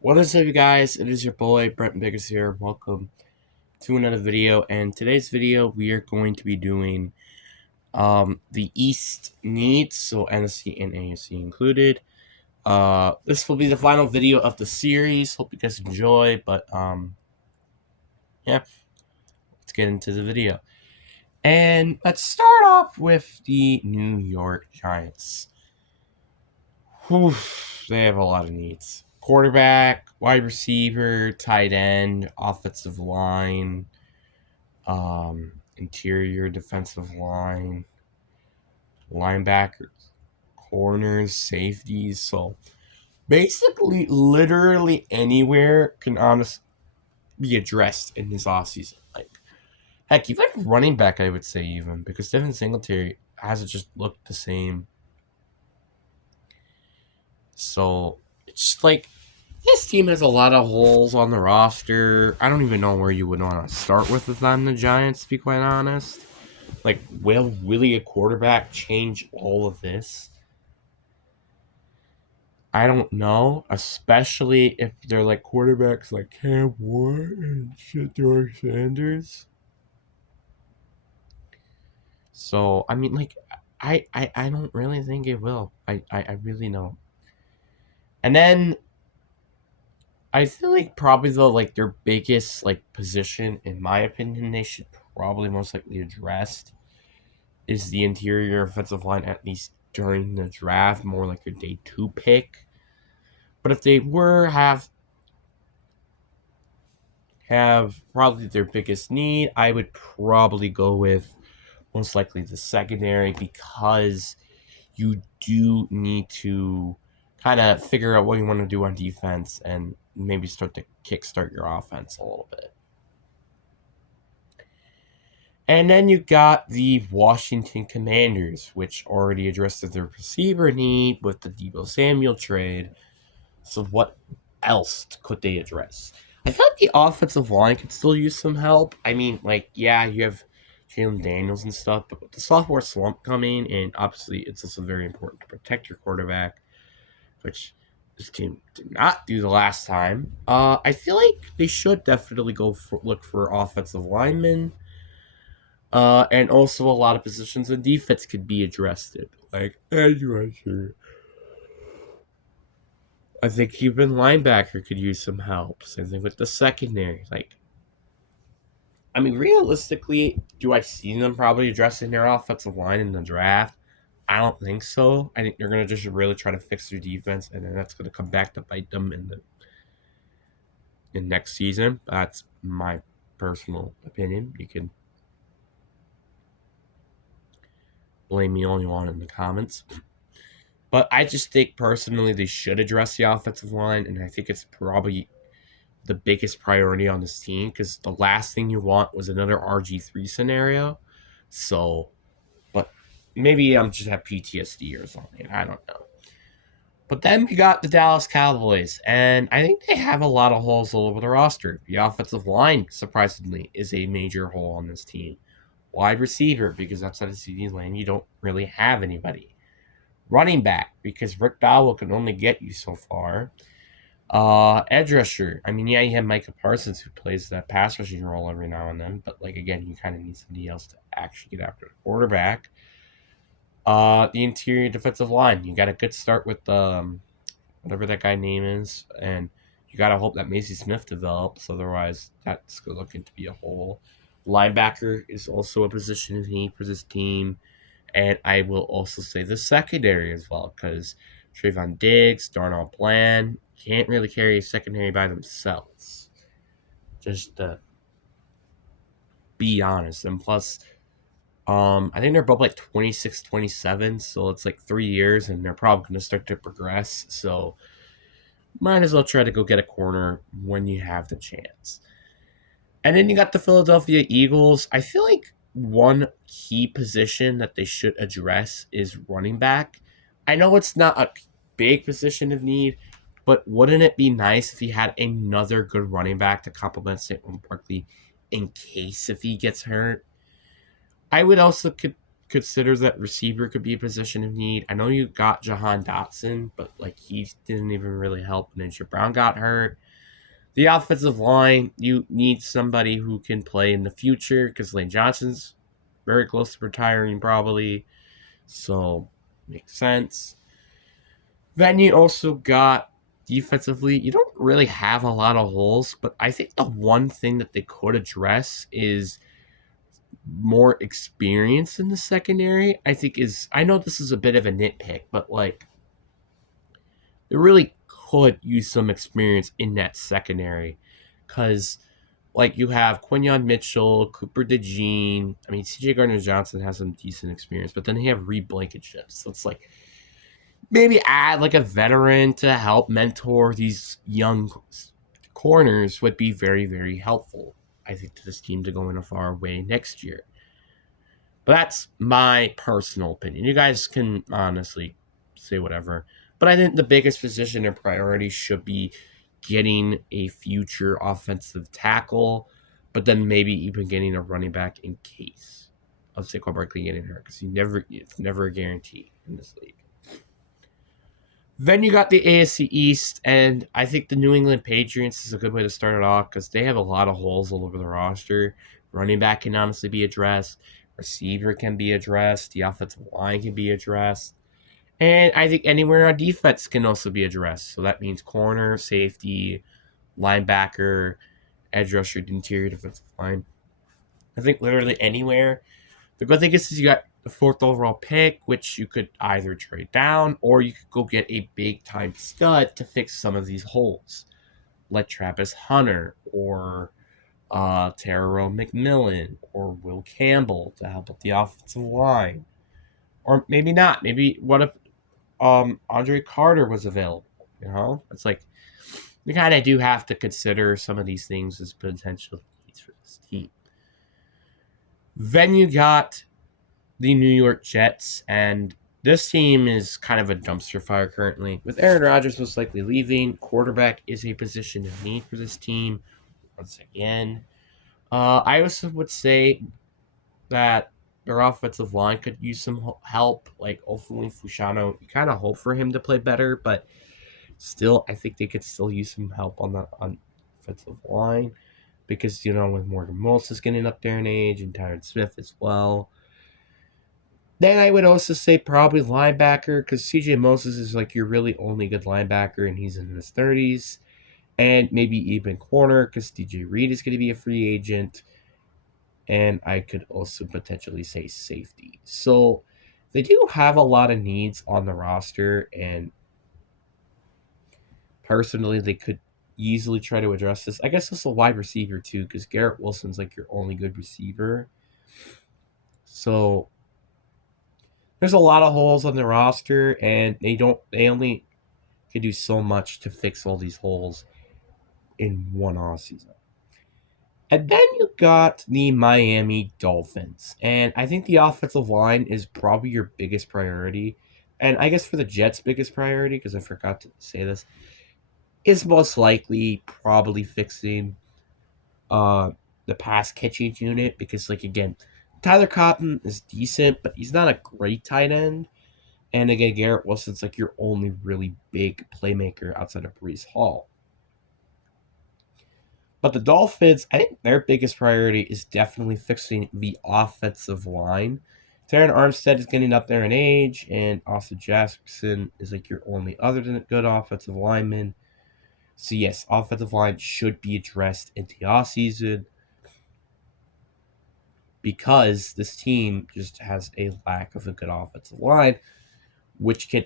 What is up, you guys? It is your boy Brent Biggers here. Welcome to another video. And today's video, we are going to be doing the East needs, so NFC and AFC included. This will be the final video of the series. Hope you guys enjoy. But yeah, let's get into the video. And let's start off with the New York Giants. Whew, they have a lot of needs. Quarterback, wide receiver, tight end, offensive line, interior defensive line, linebackers, corners, safeties. So basically, literally anywhere can honestly be addressed in this offseason. Like, heck, even running back, I would say, even because Devin Singletary hasn't just looked the same. So it's just like this team has a lot of holes on the roster. I don't even know where you would want to start with if I'm the Giants, to be quite honest. Like, will really a quarterback change all of this? I don't know, especially if they're like quarterbacks like Cam Ward and Shedeur Sanders. So, I mean, like, I don't really think it will. I really don't. And then I feel like probably though, like their biggest like position, in my opinion, they should probably most likely addressed is the interior offensive line, at least during the draft, more like a day 2 pick. But if they were have probably their biggest need, I would probably go with most likely the secondary, because you do need to kind of figure out what you want to do on defense and maybe start to kickstart your offense a little bit. And then you got the Washington Commanders, which already addressed their receiver need with the Deebo Samuel trade. So what else could they address? I feel like the offensive line could still use some help. I mean, like, yeah, you have Jalen Daniels and stuff, but with the sophomore slump coming, and obviously it's also very important to protect your quarterback, which this team did not do the last time. I feel like they should definitely look for offensive linemen. And also a lot of positions in defense could be addressed. Like edge rusher. I think even linebacker could use some help. Same thing with the secondary. Like, I mean, realistically, do I see them probably addressing their offensive line in the draft? I don't think so. I think they're gonna just really try to fix their defense, and then that's gonna come back to bite them in next season. That's my personal opinion. You can blame me all you want in the comments. But I just think personally they should address the offensive line, and I think it's probably the biggest priority on this team, because the last thing you want was another RG3 scenario. So, but maybe I'm just have PTSD or something. I don't know. But then we got the Dallas Cowboys, and I think they have a lot of holes all over the roster. The offensive line, surprisingly, is a major hole on this team. Wide receiver, because outside of CD Lane, you don't really have anybody. Running back, because Rick Dowell can only get you so far. Edge rusher. I mean, yeah, you have Micah Parsons who plays that pass rushing role every now and then, but like again, you kind of need somebody else to actually get after the quarterback. The interior defensive line. You got a good start with whatever that guy name is, and you got to hope that Macy Smith develops. Otherwise, that's looking to be a hole. Linebacker is also a position of need for this team. And I will also say the secondary as well, because Trayvon Diggs, Darnell Bland can't really carry a secondary by themselves. Just to be honest. And plus, I think they're both like 26, 27, so it's like 3 years, and they're probably going to start to progress. So might as well try to go get a corner when you have the chance. And then you got the Philadelphia Eagles. I feel like one key position that they should address is running back. I know it's not a big position of need, but wouldn't it be nice if he had another good running back to complement Saquon Barkley in case if he gets hurt? I would also consider that receiver could be a position of need. I know you got Jahan Dotson, but like he didn't even really help when Ninja Brown got hurt. The offensive line, you need somebody who can play in the future because Lane Johnson's very close to retiring probably. So makes sense. Then you also got defensively, you don't really have a lot of holes, but I think the one thing that they could address is more experience in the secondary. I know this is a bit of a nitpick, but like they really could use some experience in that secondary because like you have Quinyon Mitchell, Cooper DeJean. I mean, CJ Gardner Johnson has some decent experience, but then they have Reed Blankenship. So it's like maybe add like a veteran to help mentor these young corners would be very, very helpful, I think, to this team to go in a far way next year. But that's my personal opinion. You guys can honestly say whatever. But I think the biggest position and priority should be getting a future offensive tackle, but then maybe even getting a running back in case of Saquon Barkley getting hurt, because it's never a guarantee in this league. Then you got the AFC East, and I think the New England Patriots is a good way to start it off because they have a lot of holes all over the roster. Running back can honestly be addressed. Receiver can be addressed. The offensive line can be addressed. And I think anywhere on defense can also be addressed. So that means corner, safety, linebacker, edge rusher, interior defensive line. I think literally anywhere. The good thing is you got the fourth overall pick, which you could either trade down or you could go get a big time stud to fix some of these holes, like Travis Hunter or Terrell McMillan or Will Campbell to help with the offensive line. Or maybe not. Maybe what if Andre Carter was available? You know, it's like you kind of do have to consider some of these things as potential needs for this team. Then you got the New York Jets, and this team is kind of a dumpster fire currently. With Aaron Rodgers most likely leaving, quarterback is a position of need for this team once again. I also would say that their offensive line could use some help. Like Ofuli Fushano, you kind of hope for him to play better, but still, I think they could still use some help on the offensive line because with Morgan Moses getting up there in age and Tyron Smith as well. Then I would also say probably linebacker because CJ Moses is like your really only good linebacker and he's in his 30s. And maybe even corner because DJ Reed is going to be a free agent. And I could also potentially say safety. So they do have a lot of needs on the roster. And personally, they could easily try to address this. I guess also wide receiver too because Garrett Wilson's like your only good receiver. So there's a lot of holes on the roster, and they only can do so much to fix all these holes in one offseason. And then you got the Miami Dolphins, and I think the offensive line is probably your biggest priority. And I guess for the Jets' biggest priority, because I forgot to say this, is most likely probably fixing the pass catching unit because, like, again, Tyler Cotton is decent, but he's not a great tight end. And again, Garrett Wilson's like your only really big playmaker outside of Breece Hall. But the Dolphins, I think their biggest priority is definitely fixing the offensive line. Terran Armstead is getting up there in age, and Austin Jackson is like your only other than good offensive lineman. So yes, offensive line should be addressed in the offseason because this team just has a lack of a good offensive line, which can,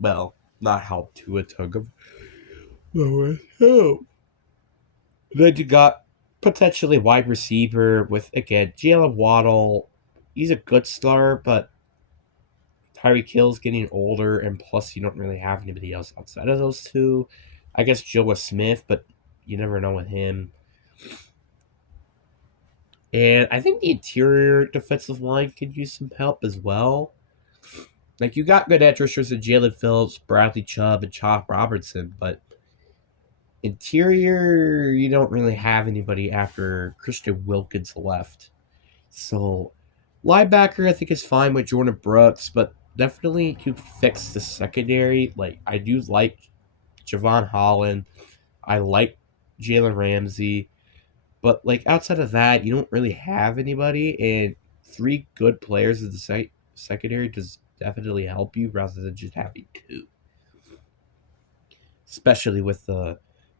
well, not help to a tug of help. Then you got potentially wide receiver with, again, Jalen Waddle. He's a good star, but Tyreek Hill's getting older, and plus you don't really have anybody else outside of those two. I guess Joe Smith, but you never know with him. And I think the interior defensive line could use some help as well. Like, you got good edge rushers in Jalen Phillips, Bradley Chubb, and Chop Robertson, but interior, you don't really have anybody after Christian Wilkins left. So Linebacker, I think, is fine with Jordan Brooks, but definitely to fix the secondary. Like, I do like Javon Holland. I like Jalen Ramsey. But, like, outside of that, you don't really have anybody. And three good players in the secondary does definitely help you rather than just having two. Especially with the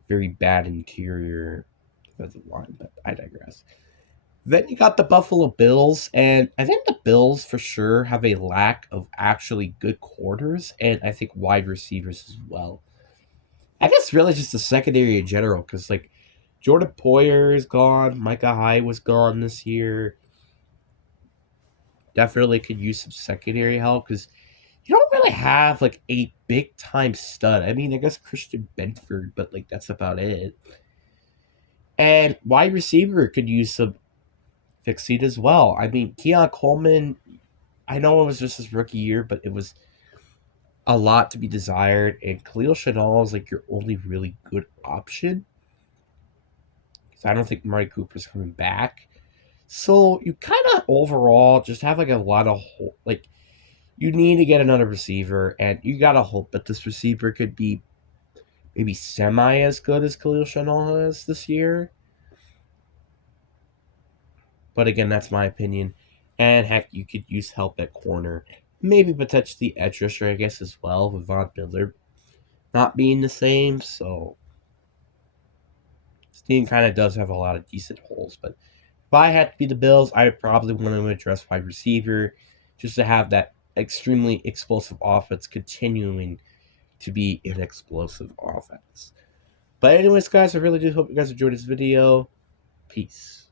very bad interior defensive line. But I digress. Then you got the Buffalo Bills, and I think the Bills for sure have a lack of actually good quarters, and I think wide receivers as well. I guess really just the secondary in general, because like Jordan Poyer is gone, Micah Hyde was gone this year. Definitely could use some secondary help because you don't really have like a big time stud. I mean, I guess Christian Benford, but like that's about it. And wide receiver could use some fixing as well. I mean, Keon Coleman, I know it was just his rookie year, but it was a lot to be desired. And Khalil Chanel is like your only really good option. Because I don't think Murray Cooper's coming back. So you kind of overall just have like a lot of like you need to get another receiver, and you gotta hope that this receiver could be maybe semi as good as Khalil Chanel is this year. But again, that's my opinion. And heck, you could use help at corner, maybe potentially edge rusher, I guess as well with Von Miller not being the same. So this team kind of does have a lot of decent holes. But if I had to be the Bills, I would probably want to address wide receiver just to have that extremely explosive offense continuing to be an explosive offense. But anyways, guys, I really do hope you guys enjoyed this video. Peace.